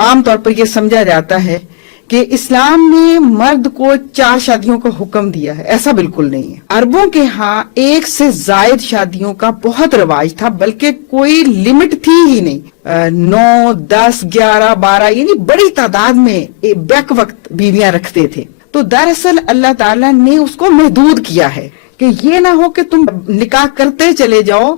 عام طور پر یہ سمجھا جاتا ہے کہ اسلام نے مرد کو 4 شادیوں کا حکم دیا ہے. ایسا بالکل نہیں ہے. عربوں کے ہاں 1 سے زائد شادیوں کا بہت رواج تھا، بلکہ کوئی لمٹ تھی ہی نہیں. 9 10 11 12 یعنی بڑی تعداد میں بیک وقت بیویاں رکھتے تھے. تو دراصل اللہ تعالیٰ نے اس کو محدود کیا ہے کہ یہ نہ ہو کہ تم نکاح کرتے چلے جاؤ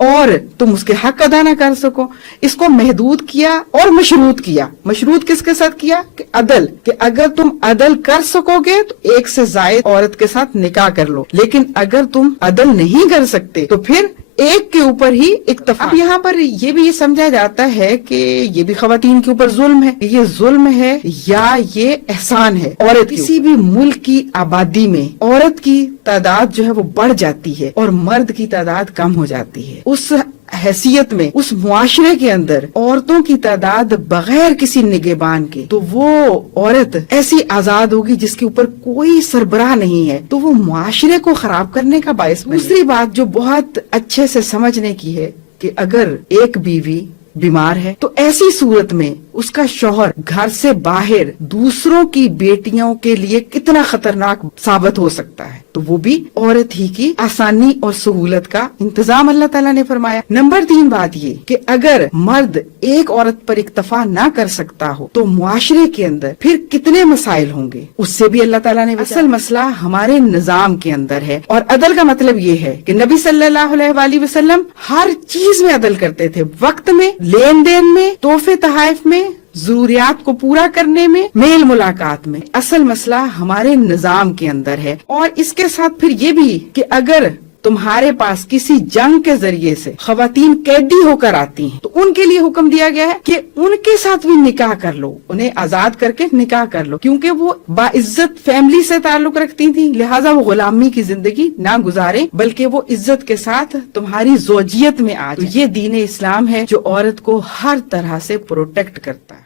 اور تم اس کے حق ادا نہ کر سکو. اس کو محدود کیا اور مشروط کیا. مشروط کس کے ساتھ کیا؟ کہ عدل، کہ اگر تم عدل کر سکو گے تو 1 سے زائد عورت کے ساتھ نکاح کر لو، لیکن اگر تم عدل نہیں کر سکتے تو پھر ایک کے اوپر ہی اکتفا. اب یہاں پر یہ بھی سمجھا جاتا ہے کہ یہ بھی خواتین کے اوپر ظلم ہے. یہ ظلم ہے یا یہ احسان ہے؟ عورت کسی بھی ملک کی آبادی میں عورت کی تعداد جو ہے وہ بڑھ جاتی ہے اور مرد کی تعداد کم ہو جاتی ہے. اس حیثیت میں اس معاشرے کے اندر عورتوں کی تعداد بغیر کسی نگہبان کے، تو وہ عورت ایسی آزاد ہوگی جس کے اوپر کوئی سربراہ نہیں ہے، تو وہ معاشرے کو خراب کرنے کا باعث بنے. دوسری بات جو بہت اچھے سے سمجھنے کی ہے کہ اگر ایک بیوی بیمار ہے تو ایسی صورت میں اس کا شوہر گھر سے باہر دوسروں کی بیٹیوں کے لیے کتنا خطرناک ثابت ہو سکتا ہے. تو وہ بھی عورت ہی کی آسانی اور سہولت کا انتظام اللہ تعالیٰ نے فرمایا. نمبر 3 بات یہ کہ اگر مرد ایک عورت پر اکتفا نہ کر سکتا ہو تو معاشرے کے اندر پھر کتنے مسائل ہوں گے، اس سے بھی اللہ تعالیٰ نے. اصل مسئلہ ہمارے نظام کے اندر ہے، اور عدل کا مطلب یہ ہے کہ نبی صلی اللہ علیہ وآلہ وسلم ہر چیز میں عدل کرتے تھے. وقت میں، لین دین میں، تحفے تحائف میں، ضروریات کو پورا کرنے میں، میل ملاقات میں. اصل مسئلہ ہمارے نظام کے اندر ہے. اور اس کے ساتھ پھر یہ بھی کہ اگر تمہارے پاس کسی جنگ کے ذریعے سے خواتین قیدی ہو کر آتی ہیں تو ان کے لیے حکم دیا گیا ہے کہ ان کے ساتھ بھی نکاح کر لو، انہیں آزاد کر کے نکاح کر لو، کیونکہ وہ باعزت فیملی سے تعلق رکھتی تھیں، لہٰذا وہ غلامی کی زندگی نہ گزاریں بلکہ وہ عزت کے ساتھ تمہاری زوجیت میں آ جائیں. تو یہ دین اسلام ہے جو عورت کو ہر طرح سے پروٹیکٹ کرتا ہے.